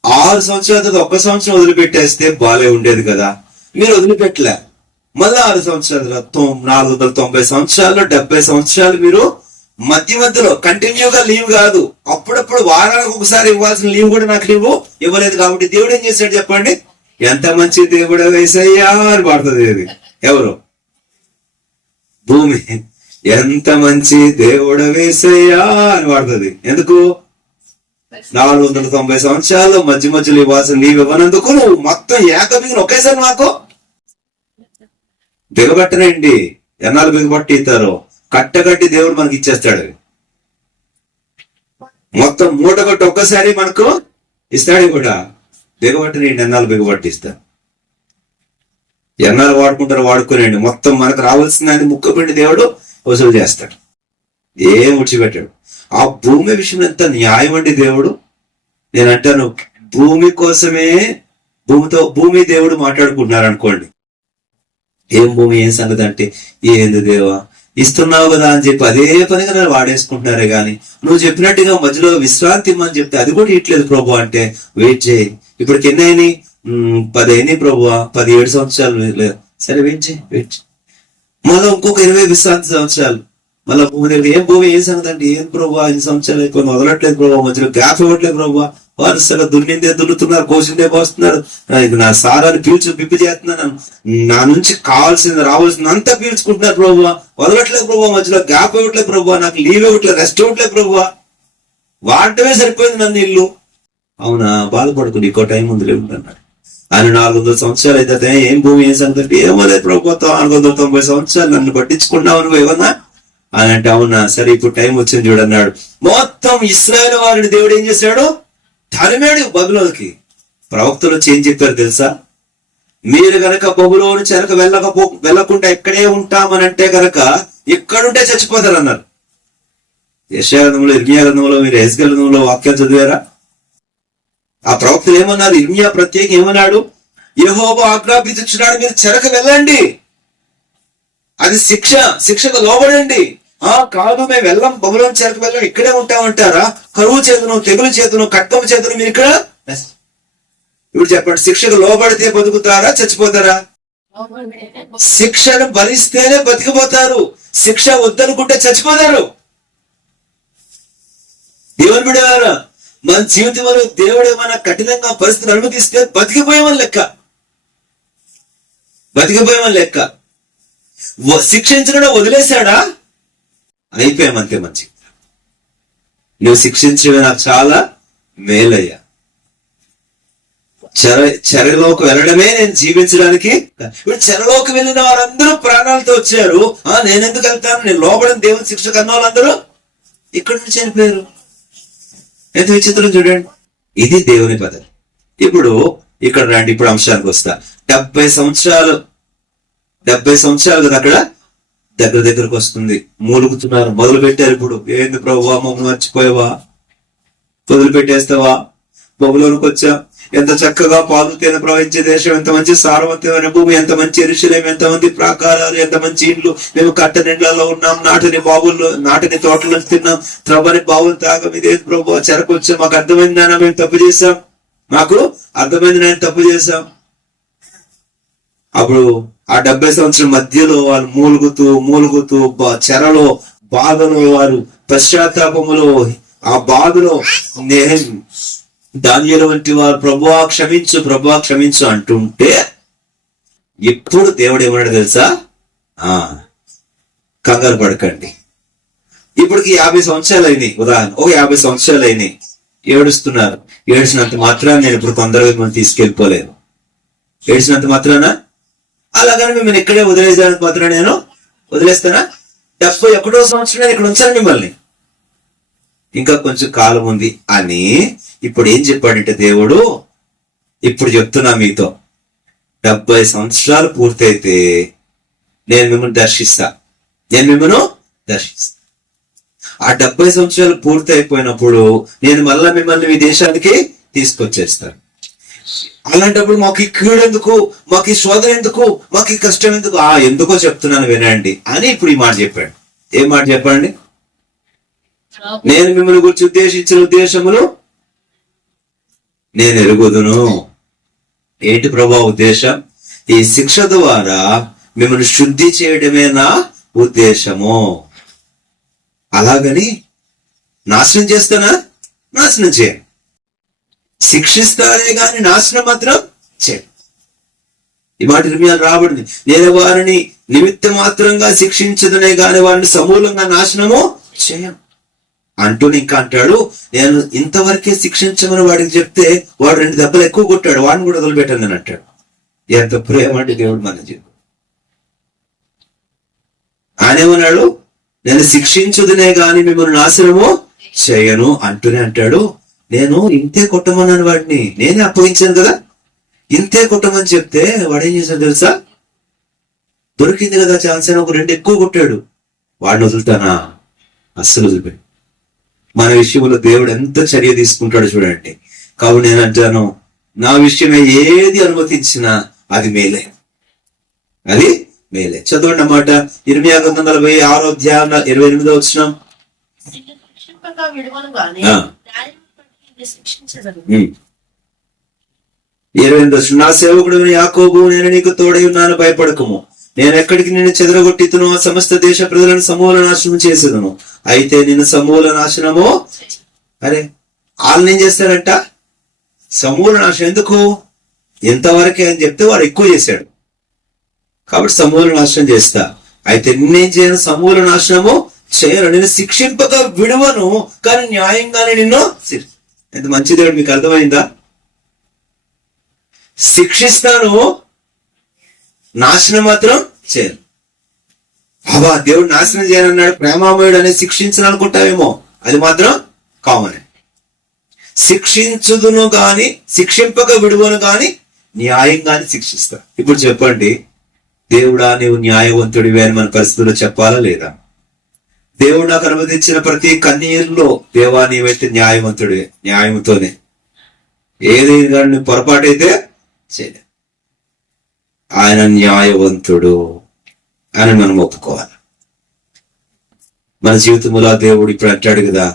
6 సంవత్సరాల తర్వాత 1 సంవత్సరం వదిలిపెట్టేస్తే బాలే ఉండేది కదా. మీరు వదిలిపెట్టలే. మళ్ళా 6 సంవత్సరాల 490 సంవత్సరాలు, 70 సంవత్సరాలు మీరు మధ్యలో కంటిన్యూగా లీవ్ కాదు, అప్పుడప్పుడు వారానికి ఒకసారి ఇవ్వాల్సిన లీవ్ కూడా నాకు లీవ్ ఇవ్వలేదు. కాబట్టి దేవుడు ఏం చేశాడు చెప్పండి? ఎంత మంచి దేవుడు యేసయ్యా అని పాడుతుంది. ఇది ఎవరు? భూమి. ఎంత మంచి దేవుడు యేసయ్యా అని పాడుతుంది. ఎందుకు? 490 సంవత్సరాలు మధ్యలో ఇవ్వాల్సిన లీవ్ ఇవ్వనందుకు నువ్వు మొత్తం ఏకబిగిన ఒకేసారి నాకు బిగబట్టనండి. ఎన్నాళ్ళు బిగబట్టి ఇస్తారు? కట్టగట్టి దేవుడు మనకి ఇచ్చేస్తాడు. మొత్తం మూటగొట్టి ఒక్కసారి మనకు ఇస్తాడు కూడా. బిగబట్టినండి, ఎన్నాళ్ళు బిగబట్టి ఇస్తా. ఎన్నాళ్ళు వాడుకుంటారో వాడుకునేయండి. మొత్తం మనకు రావాల్సిందని ముక్కుపిండి దేవుడు వసూలు చేస్తాడు. ఏం విడిచిపెట్టాడు. ఆ భూమి విషయం ఎంత న్యాయం అండి దేవుడు. నేను అంటాను, భూమి కోసమే భూమి దేవుడు మాట్లాడుకుంటున్నారు అనుకోండి. ఏం భూమి, ఏం సంగతి అంటే, ఏంది దేవా ఇస్తున్నావు కదా అని చెప్పి అదే పనిగా నన్ను వాడేసుకుంటున్నారే గాని నువ్వు చెప్పినట్టుగా మధ్యలో విశ్రాంతి ఇమ్మని చెప్తే అది కూడా ఇట్లేదు ప్రభు అంటే వెయిట్ చేయి. ఇప్పటికి ఎన్ని అయినాయి? 10 అయినాయి ప్రభు. 17 సంవత్సరాలు లేదు. సరే వెయిట్ చేయి. మళ్ళీ ఇంకొక 20 విశ్రాంతి సంవత్సరాలు. మళ్ళీ భూమి దగ్గర ఏం భూమి, ఏం సంగతి అంటే, ఏం ప్రభు 5 సంవత్సరాలు అయిపోయి వదలట్లేదు ప్రభు, మధ్యలో గ్యాప్ ఇవ్వట్లేదు ప్రభు. వరుసగా దున్నిందే దున్నుతున్నారు, కోసిందే కోస్తున్నారు. నా సారాన్ని పిప్పి చేస్తున్నాను. నా నుంచి కావాల్సింది రావాల్సింది అంతా పీల్చుకుంటున్నారు ప్రభు. వదలట్లేదు ప్రభు, మధ్యలో గ్యాప్ ఇవ్వట్లేదు ప్రభు, నాకు లీవ్ ఇవ్వట్లేదు, రెస్ట్ ఇవ్వట్లేదు ప్రభు. వాడటమే సరిపోయింది నన్ను ఇల్లు. అవునా, బాధపడుతుంది, ఇంకో టైం ఉంది లేకుంటున్నాడు. ఆయన 400 సంవత్సరాలు అయితే ఏం భూమి, ఏం సంగతి ఏమో లేదు ప్రభు. 490 సంవత్సరాలు నన్ను పట్టించుకున్నావు నువ్వు ఏమన్నా అని అంటే, అవునా సరే ఇప్పుడు టైం వచ్చింది చూడన్నాడు. మొత్తం ఇశ్రాయేలు వారిని దేవుడు ఏం చేశాడు? తరిమాడు బబులోనుకి. ప్రవక్తలు వచ్చి ఏం చెప్పారు తెలుసా? మీరు గనక బబులోను చెరక వెళ్ళకుండా ఇక్కడే ఉంటామనంటే గనక ఇక్కడుంటే చచ్చిపోతారు అన్నారు. యెషయా గ్రంథంలో, ఇర్మీయా గ్రంథంలో, మీరు హెజ్కేలు గ్రంథంలో వాక్యాలు చదివారా? ఆ ప్రవక్తలు ఏమన్నారు? ఇర్మీయా ప్రత్యేక ఏమన్నాడు? యెహోవా ఆజ్ఞాపించుచున్నాడు, మీరు చెరక వెళ్ళండి, అది శిక్షకు లోబడండి. కాదు మేము వెళ్ళం, బబులోను చెరకు వెళ్ళం, ఇక్కడే ఉంటామంటారా? కరువు చేతును, తెగులు చేతును, ఖడ్గము చేతును మీరు ఇక్కడ. ఇప్పుడు చెప్పండి, శిక్షకు లోబడితే బతుకుతారా చచ్చిపోతారా? శిక్షను భరిస్తేనే బతికిపోతారు. శిక్ష వద్దనుకుంటే చచ్చిపోతారు. దేవుని బిడ్డలారా, మన జీవితంలో దేవుడు ఏమైనా కఠినంగా పరిస్థితులు అనుమతిస్తే బతికిపోయామని లెక్క. శిక్షించడం వదిలేశాడా, అయిపోయామంతే. మంచి నువ్వు శిక్షించడమే నాకు చాలా మేలయ్యా. చెరలోకి వెళ్ళడమే నేను జీవించడానికి. ఇప్పుడు చెరలోకి వెళ్ళిన వారందరూ ప్రాణాలతో వచ్చారు. నేనెందుకు వెళ్తాను, నేను లోపల దేవుని శిక్ష కన్న వాళ్ళందరూ ఇక్కడ నుంచి చనిపోయారు. ఎంత విచిత్రం చూడండి. ఇది దేవుని పద్ధతి. ఇప్పుడు ఇక్కడ రండి, ఇప్పుడు అంశానికి వస్తా. 70 సంవత్సరాలు కదా అక్కడ దగ్గరకు వస్తుంది. మూలుగుతున్నారు, మొదలు పెట్టారు. ఇప్పుడు ఏంది ప్రభువా, మమ్మల్ని మర్చిపోయావా, వదిలిపెట్టేస్తావా, బొమ్మలోనికి వచ్చా, ఎంత చక్కగా పాలు తేనె ప్రవహించే దేశం, ఎంత మంచి సారవంతమైన భూమి, ఎంత మంచి ఎరుషలేం, ఎంత మంది ప్రాకారాలు, ఎంత మంచి ఇండ్లు, మేము కట్టని ఇండ్లలో ఉన్నాం, నాటిని తోటలో తిన్నాం, త్రవ్వని బావులు తాగం. ఇదే ప్రభు చెరకు వచ్చాం, మాకు అర్థమైంది నాయన, మేము తప్పు చేశాం, మాకు అర్థమైంది నాయన, తప్పు చేశాం. అప్పుడు ఆ 70 సంవత్సరం మధ్యలో వాళ్ళు మూలుగుతూ చెరలో, బాధలో, వారు పశ్చాత్తాపములో, ఆ బాధలో దానియేలు వంటి వారు ప్రభువా క్షమించు అంటుంటే, ఎప్పుడు దేవుడు ఏమన్నాడు తెలుసా? కంగారు పడకండి. ఇప్పటికి 50 సంవత్సరాలు అయినాయి. ఉదాహరణ, 50 సంవత్సరాలు అయినాయి. ఏడుస్తున్నారు. ఏడ్చినంత మాత్రాన నేను ఇప్పుడు తొందరగా మిమ్మల్ని తీసుకెళ్ళిపోలేను. ఏడ్చినంత మాత్రాన అలాగని మిమ్మల్ని ఇక్కడే వదిలేసానికి మాత్రం నేను వదిలేస్తానా? 71వ సంవత్సరం నేను ఇక్కడ ఉంచాను మిమ్మల్ని, ఇంకా కొంచెం కాలం ఉంది అని. ఇప్పుడు ఏం చెప్పాడంటే దేవుడు, ఇప్పుడు చెప్తున్నా మీతో, 70 సంవత్సరాలు పూర్తయితే నేను మిమ్మల్ని దర్శిస్తా. ఆ 70 సంవత్సరాలు పూర్తి అయిపోయినప్పుడు నేను మళ్ళా మిమ్మల్ని మీ దేశానికి తీసుకొచ్చేస్తాను. అలాంటప్పుడు మాకు ఈ కీడు ఎందుకు, మాకు ఈ శోధన ఎందుకు, మాకు ఈ కష్టం ఎందుకు? ఎందుకో చెప్తున్నాను వినండి అని ఇప్పుడు ఈ మాట చెప్పాడు. ఏం మాట చెప్పండి? నేను మిమ్మల్ని గురించి ఉద్దేశించిన ఉద్దేశములు నేను ఎరుగుదును. ఏంటి ప్రభా ఉద్దేశం? ఈ శిక్ష ద్వారా మిమ్మల్ని శుద్ధి చేయడమే నా ఉద్దేశము. అలాగని నాశనం చేస్తానా? నాశనం చేయ. శిక్షిస్తానే గాని నాశనం మాత్రం చేయ. ఈ మాట ఇర్మియాలో రాబడింది. నేను వారిని నిమిత్త మాత్రంగా శిక్షించదనే గాని వారిని సమూలంగా నాశనము చేయం అంటూ ఇంకా అంటాడు, నేను ఇంతవరకే శిక్షించమని వాడికి చెప్తే వాడు 2 దెబ్బలు ఎక్కువ కొట్టాడు, వాడిని కూడా వదిలిపెట్టాను అని అంటాడు. ఎంత ప్రేమ అంటే దేవుడు మన జీవితం. ఆయన ఏమన్నాడు? నేను శిక్షించుదనే గాని మిమ్మల్ని నాశనము చేయను అంటూనే అంటాడు. నేను ఇంతే కొట్టమన్నాను వాడిని, నేనే అప్పగించాను కదా, ఇంతే కొట్టమని చెప్తే వాడేం చేశాడు తెలుసా? దొరికింది కదా ఛాన్స్ అని ఒక 2 ఎక్కువ కొట్టాడు. వాడిని వదులుతానా? అస్సలు వదిలిపెట్టు. మన విషయంలో దేవుడు ఎంత చర్య తీసుకుంటాడో చూడండి. కాబట్టి నేను అంటాను, నా విషయమే ఏది అనుమతించినా అది మేలే, అది మేలే. చదవండి అన్నమాట. 26 అధ్యాయం 28వ వచనం. 28వ వచనం. నా సేవకుడు యాకోబు, నేను నీకు తోడై ఉన్నాను, భయపడకము. నేను ఎక్కడికి నిన్ను చెదరగొట్టితునో సమస్త దేశ ప్రజలను సమూల నాశనం చేసేదను. అయితే నిన్ను సమూల నాశనము, అరే వాళ్ళని ఏం చేస్తాడంట? సమూల నాశనం. ఎందుకు? ఎంతవరకే అని చెప్తే వాడు ఎక్కువ చేశాడు కాబట్టి సమూల నాశనం చేస్తా. అయితే నిన్నేం చేయను? సమూల నాశనము చేయను. నేను శిక్షింపక విడువను, కానీ న్యాయంగానే నిన్ను. ఎంత మంచి దేవుడు, మీకు అర్థమైందా? శిక్షిస్తాను, నాశనం మాత్రం చేయను. దేవుడు నాశనం చేయనన్నాడు, ప్రేమామయుడు అనేది శిక్షించను అనుకుంటావేమో, అది మాత్రం కామన్. శిక్షించుదును గాని, శిక్షింపక విడువను గాని న్యాయంగానే శిక్షిస్తా. ఇప్పుడు చెప్పండి, దేవుడా నీవు న్యాయవంతుడివే అని మన పరిస్థితుల్లో చెప్పాలా లేదా? దేవుడు నాకు అనుమతించిన ప్రతి కన్నీరులో, దేవా నీవైతే న్యాయవంతుడివే, న్యాయంతోనే ఏదైనా నువ్వు పొరపాటైతే చేయలే. ఆయన న్యాయవంతుడు అని మనం ఒప్పుకోవాలి. మన జీవితంలో దేవుడు ఇప్పుడు అంటాడు కదా,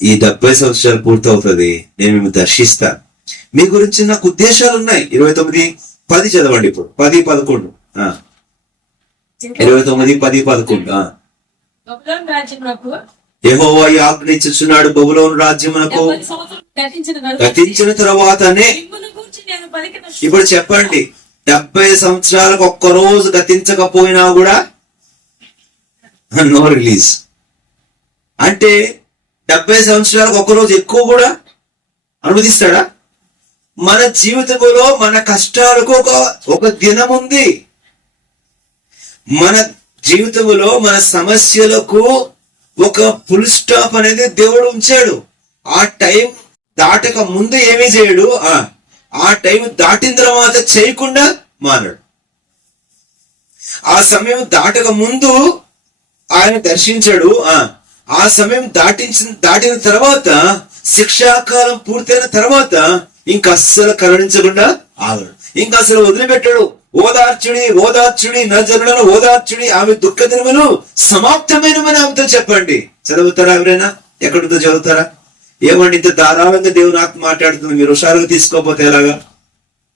ఈ 70 సంవత్సరాలు పూర్తవుతుంది, నేను మిమ్మల్ని దర్శిస్తాను, మీ గురించి నాకు ఉద్దేశాలు ఉన్నాయి. 29:10 చదవండి. ఇప్పుడు 10-11. 29, 10, 11. బబులోను రాజ్యమునకు యెహోవా ఆజ్ఞించుచున్నాడు, బబులోను రాజ్యమునకు 70 సంవత్సరాలు గతించిన తర్వాతనే. మిమ్మును గూర్చి నేను పలికిన ఇప్పుడు చెప్పండి, 70 సంవత్సరాలకు ఒక్క రోజు గతించకపోయినా కూడా నో రిలీజ్. అంటే 70 సంవత్సరాలకు ఒక్క రోజు ఎక్కువ కూడా అనుమతిస్తాడా? మన జీవితంలో మన కష్టాలకు ఒక దినం ఉంది. మన జీవితంలో మన సమస్యలకు ఒక ఫుల్ స్టాప్ అనేది దేవుడు ఉంచాడు. ఆ టైం దాటక ముందు ఏమీ చేయడు, ఆ టైం దాటిన తర్వాత చేయకుండా మానడు. ఆ సమయం దాటక ముందు ఆయన దర్శించాడు. ఆ సమయం దాటిన తర్వాత, శిక్షాకాలం పూర్తయిన తర్వాత ఇంకా అస్సలు కరుణించకుండా ఆగడు, ఇంకా అసలు వదిలిపెట్టాడు. ఓదార్చుడి నా జనులను ఓదార్చుడి, ఆమె దుఃఖ దినములు సమాప్తమైనమని ఆమెతో చెప్పండి. చదువుతారా ఎవరైనా? ఎక్కడితో చదువుతారా? ఏమండి, ఇంత ధారాళంగా దేవుని ఆత్మ మాట్లాడుతుంది, మీరు హుషారుగా తీసుకోకపోతే ఎలాగా?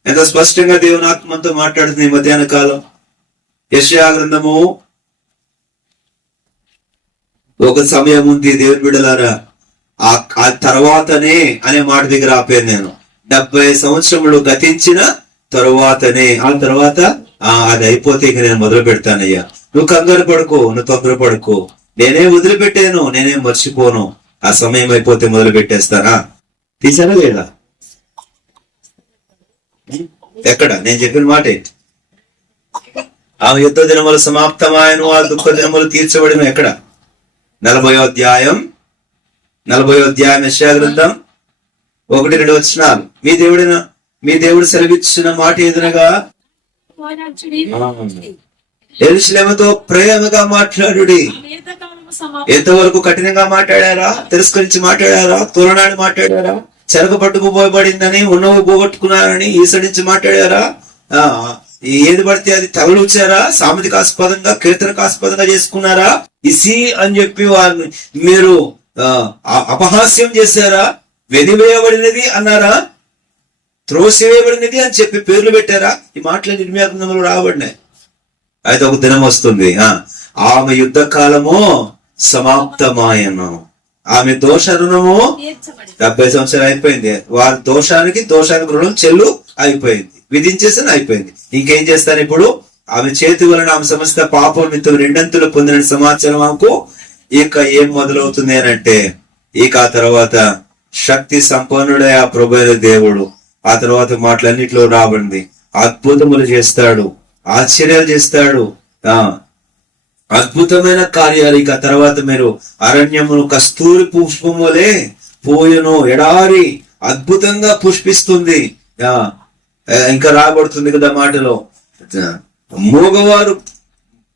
ఎంత స్పష్టంగా దేవుని ఆత్మతో మాట్లాడుతుంది ఈ మధ్యాహ్న కాలం. యెషయా గ్రంథము, ఒక సమయం ఉంది దేవుని బిడ్డలారా, ఆ తర్వాతనే అనే మాట దగ్గర ఆపాను నేను. 70 సంవత్సరములు గతించిన తరువాతనే, ఆ తర్వాత అది అయిపోతే ఇక నేను మొదలు పెడతానయ్యా. నువ్వు కంగారు పడుకో, నువ్వు తొందర పడుకో, నేనే వదిలిపెట్టాను, నేనే మర్చిపోను. ఆ సమయం అయిపోతే మొదలు పెట్టేస్తానా? తీసారా లేదా? ఎక్కడ నేను చెప్పిన మాట ఏంటి? ఆమె యుద్ధ దినములు సమాప్తమాయను, ఆ దుఃఖ దినములు తీర్చబడిన. ఎక్కడ? 40వ అధ్యాయం యెషయా గ్రంథం 1-2 వచనాలు. మీ దేవుడు సెలవిచ్చిన మాట ఎదురుగా యెరూషలేముతో ప్రేమగా మాట్లాడుడి. ఎంతవరకు కఠినంగా మాట్లాడారా? తిరస్కరించి మాట్లాడారా? తోరణాన్ని మాట్లాడారా? చెరక పట్టుకుపోబడిందని, ఉన్నవి పోగొట్టుకున్నారని ఈసడించి మాట్లాడారా? ఏది పడితే అది తగలుచారా? సామెతికాస్పదంగా, కీర్తనకాస్పదంగా చేసుకున్నారా? ఇసి అని చెప్పి వారిని మీరు అపహాస్యం చేశారా? వెదివేయబడినది అన్నారా? త్రోసివేయబడినది అని చెప్పి పేర్లు పెట్టారా? ఈ మాటలు ఇర్మియా గ్రంథంలో రాబడినాయి. అయితే ఒక దినం వస్తుంది, ఆమె యుద్ధ కాలము సమాప్తమాయను, ఆమె దోష రుణము 70 సంవత్సరాలు అయిపోయింది. వారి దోషానికి రుణం చెల్లు అయిపోయింది, విధించేసిన అయిపోయింది. ఇంకేం చేస్తాను ఇప్పుడు? ఆమె చేతి వలన ఆమె సమస్త పాపం నిమిత్తం 2 పొందిన సమాచారం ఆమెకు ఇక ఏం మొదలవుతుంది అని అంటే, ఇక ఆ తర్వాత శక్తి సంపన్నుడే ఆ ప్రభువైన దేవుడు. ఆ తర్వాత మాటలన్నిటిలో రాబడింది, అద్భుతములు చేస్తాడు, ఆశ్చర్యాలు చేస్తాడు, అద్భుతమైన కార్యాలు. ఇక తర్వాత మీరు అరణ్యమును కస్తూరి పుష్పం వలె పోయెను, ఎడారి అద్భుతంగా పుష్పిస్తుంది. ఇంకా రాబడుతుంది కదా మాటలో, మూగవారు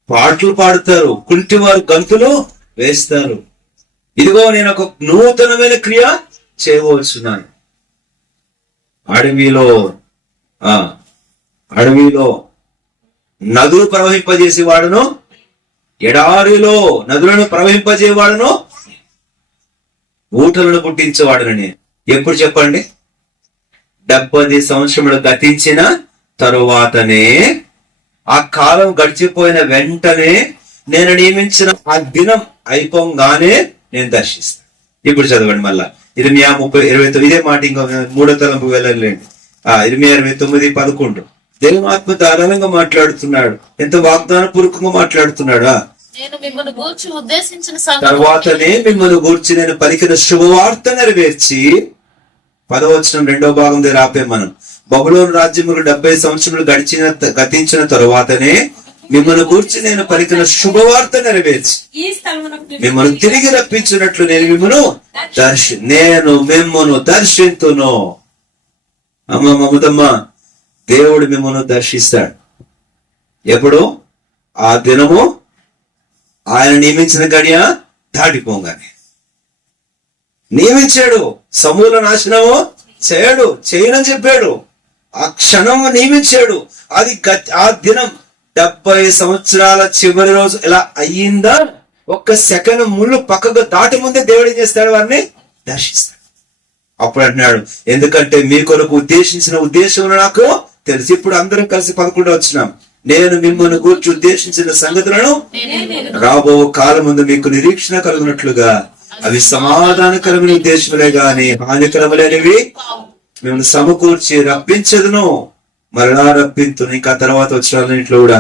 పాటలు పాడుతారు, కుంటివారు గంతులు వేస్తారు. ఇదిగో నేను ఒక నూతనమైన క్రియ చేయవచ్చున్నాను. అడవిలో నదులు ప్రవహింపజేసేవాడును, ఎడారిలో నదులను ప్రవహింపజేవాడును, ఊటలను పుట్టించేవాడునని. ఎప్పుడు చెప్పండి? 70 సంవత్సరములు గతించిన తరువాతనే, ఆ కాలం గడిచిపోయిన వెంటనే, నేను నియమించిన ఆ దినం అయిపోగానే నేను దర్శిస్తాను. ఇప్పుడు చదవండి మళ్ళా ఇర్మియా 30:29. ఇదే మాట ఇంకా 3వ తలంపు వెళ్ళలేండి. 29:11. దేవునాత్మ ధారాళంగా మాట్లాడుతున్నాడు, ఎంత వాగ్దాన పూర్వకంగా మాట్లాడుతున్నాడా? తర్వాతనే మిమ్మల్ని గూర్చి నేను పలికిన శుభవార్త నెరవేర్చి, 10వ వచనం 2వ భాగం దగ్గర ఆపే మనం. బబులోను రాజ్యములు 70 సంవత్సరములు గతించిన తరువాతనే మిమ్మల్ని గూర్చి నేను పలికిన శుభవార్త నెరవేర్చి మిమ్మల్ని తిరిగి రప్పించినట్లు నేను మిమ్మల్ని దర్శింతును. అమ్మ మమతమ్మ, దేవుడు మిమ్మల్ని దర్శిస్తాడు. ఎప్పుడు? ఆ దినము ఆయన నియమించిన గడియ దాటిపోగానే. నియమించాడు, సమూల నాశనము చేయనని చెప్పాడు. ఆ క్షణము నియమించాడు. అది ఆ దినం 70 సంవత్సరాల చివరి రోజు ఇలా అయ్యిందా, ఒక్క సెకండ్ ముళ్ళు పక్కకు దాటి ముందే దేవుడు ఏం చేస్తాడు? వారిని దర్శిస్తాడు. అప్పుడు అంటున్నాడు, ఎందుకంటే మీ కొరకు ఉద్దేశించిన ఉద్దేశం నాకు తెలుసు. ఇప్పుడు అందరం కలిసి 11వ వచనం నేను మిమ్మల్ని గూర్చి ఉద్దేశించిన సంగతులను రాబో కాలమందు మీకు నిరీక్షణ కలుగునట్లుగా అవి సమాధానకరమైన ఉద్దేశములే గాని హానికరములైనవి మిమ్మల్ని సమకూర్చి రప్పించదును, మరలా రప్పింతును. ఇంకా తర్వాత వచ్చిన కూడా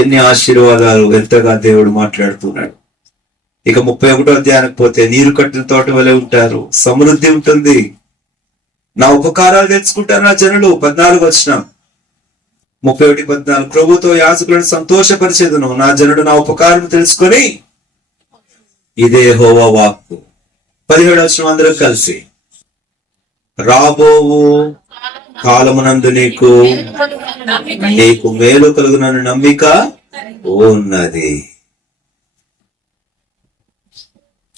ఎన్ని ఆశీర్వాదాలు ఎంతగా దేవుడు మాట్లాడుతున్నాడు. ఇక 31వ అధ్యాయానికి పోతే నీరు కట్టిన తోట వలె ఉంటారు, సమృద్ధి ఉంటుంది. నా ఉపకారాలు తెచ్చుకుంటారు నా జనులు. 14 వచనం 31:14 ప్రభుతో యాజకులను సంతోషపరిచేదును, నా జనుడు నా ఉపకారం తెలుసుకొని ఇదే యెహోవా వాక్కు. 17వ వచనం అందరూ కలిసి రాబోవు కాలమునందు నీకు మేలు కలుగునని నమ్మిక ఉన్నది.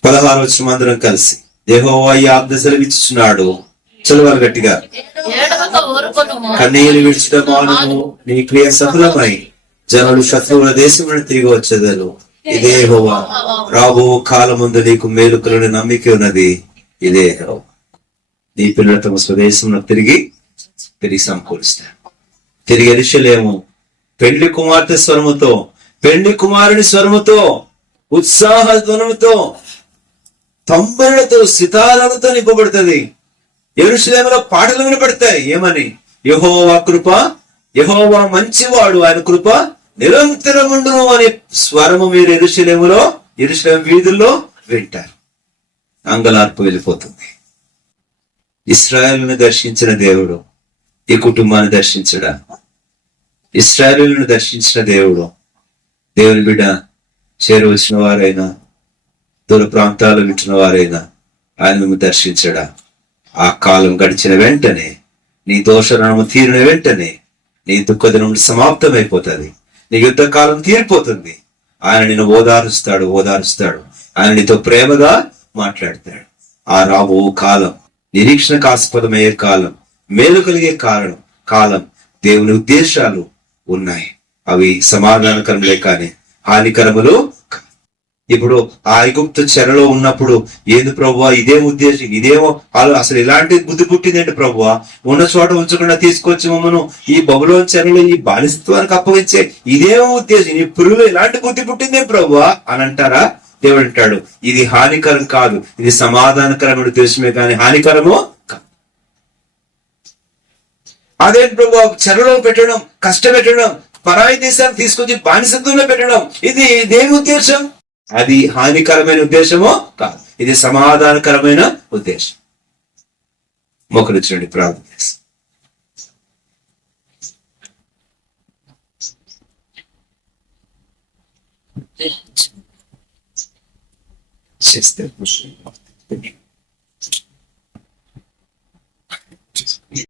16వ వచనం అందరం కలిసి యెహోవా ఈ ఆజ్ఞ సెలవిచ్చుచున్నాడు, చదవాలి గట్టిగా. ఏడవక ఊరుకొనుము, కన్నీరు విడిచడం మానుము, నీ క్రియ సఫలమై జనులు శత్రువుల దేశం నుండి తిరిగి వచ్చేదరు. ఇదే యెహోవా రాబో కాలముందు నీకు మేలు కలుగునని నమ్మిక ఉన్నది. ఇదే యెహోవా నీ పిల్లలు తమ స్వదేశంలో తిరిగి సమకూరుస్తారు. తిరిగి యెరూషలేము పెళ్లి కుమార్తె స్వరముతో, పెళ్లి కుమారుని స్వరముతో, ఉత్సాహ ధ్వనులతో, తంబురులతో, సితారాలతో నింపబడుతుంది. యెరూషలేములో పాటలు వినపడతాయి. ఏమని? యెహోవా కృప, యెహోవా మంచివాడు, ఆయన కృప నిరంతరముండును అనే స్వరము మీరు యెరూషలేము వీధుల్లో వింటారు. అంగలార్పు వెళ్ళిపోతుంది. ఇశ్రాయేలును దర్శించిన దేవుడు ఈ కుటుంబాన్ని దర్శించడా? ఇశ్రాయేలును దర్శించిన దేవుడు దేవుని బిడ్డ చేరవచ్చిన వారైనా దూర ప్రాంతాలు వింటున్న వారైనా ఆయన మిమ్మల్ని దర్శించడా? ఆ కాలం గడిచిన వెంటనే, నీ దోషణము తీరిన వెంటనే నీ దుఃఖదినం సమాప్తమైపోతుంది, నీ యుద్ధ కాలం తీరిపోతుంది. ఆయన నిన్ను ఓదారుస్తాడు. ఆయన నీతో ప్రేమగా మాట్లాడతాడు. ఆ రాబో కాలం నిరీక్షణకు ఆస్పదమయ్యే కాలం, మేలు కలిగే కాలం దేవుని ఉద్దేశాలు ఉన్నాయి. అవి సమాధానకరములే కానీ హానికరములు. ఇప్పుడు ఆ ఐగుప్తు చెరలో ఉన్నప్పుడు ఏంది ప్రభువా, ఇదేం ఉద్దేశం, ఇదేమో అసలు ఇలాంటి బుద్ధి పుట్టిందేంటి ప్రభువా, ఉన్న చోట ఉంచకుండా తీసుకొచ్చి మమ్మను ఈ బబులోను చెరలో ఈ బానిసత్వానికి అప్పగించే ఇదేమో ఉద్దేశం, ఈ పురుగులో ఇలాంటి బుద్ధి పుట్టిందే ప్రభువా అని అంటారా? దేవుడు అంటాడు, ఇది హానికరం కాదు, ఇది సమాధానకరమైన ఉద్దేశమే కానీ హానికరము కాదు. అదేంటి ప్రభు, చెరలో పెట్టడం, కష్టపెట్టడం, పరాయి దేశాన్ని తీసుకొచ్చి బానిసత్వంలో పెట్టడం, ఇది దేని ఉద్దేశం? అది హానికరమైన ఉద్దేశమో కాదు, ఇది సమాధానకరమైన ఉద్దేశం. మోకరించండి, ప్రార్థన చేస్తే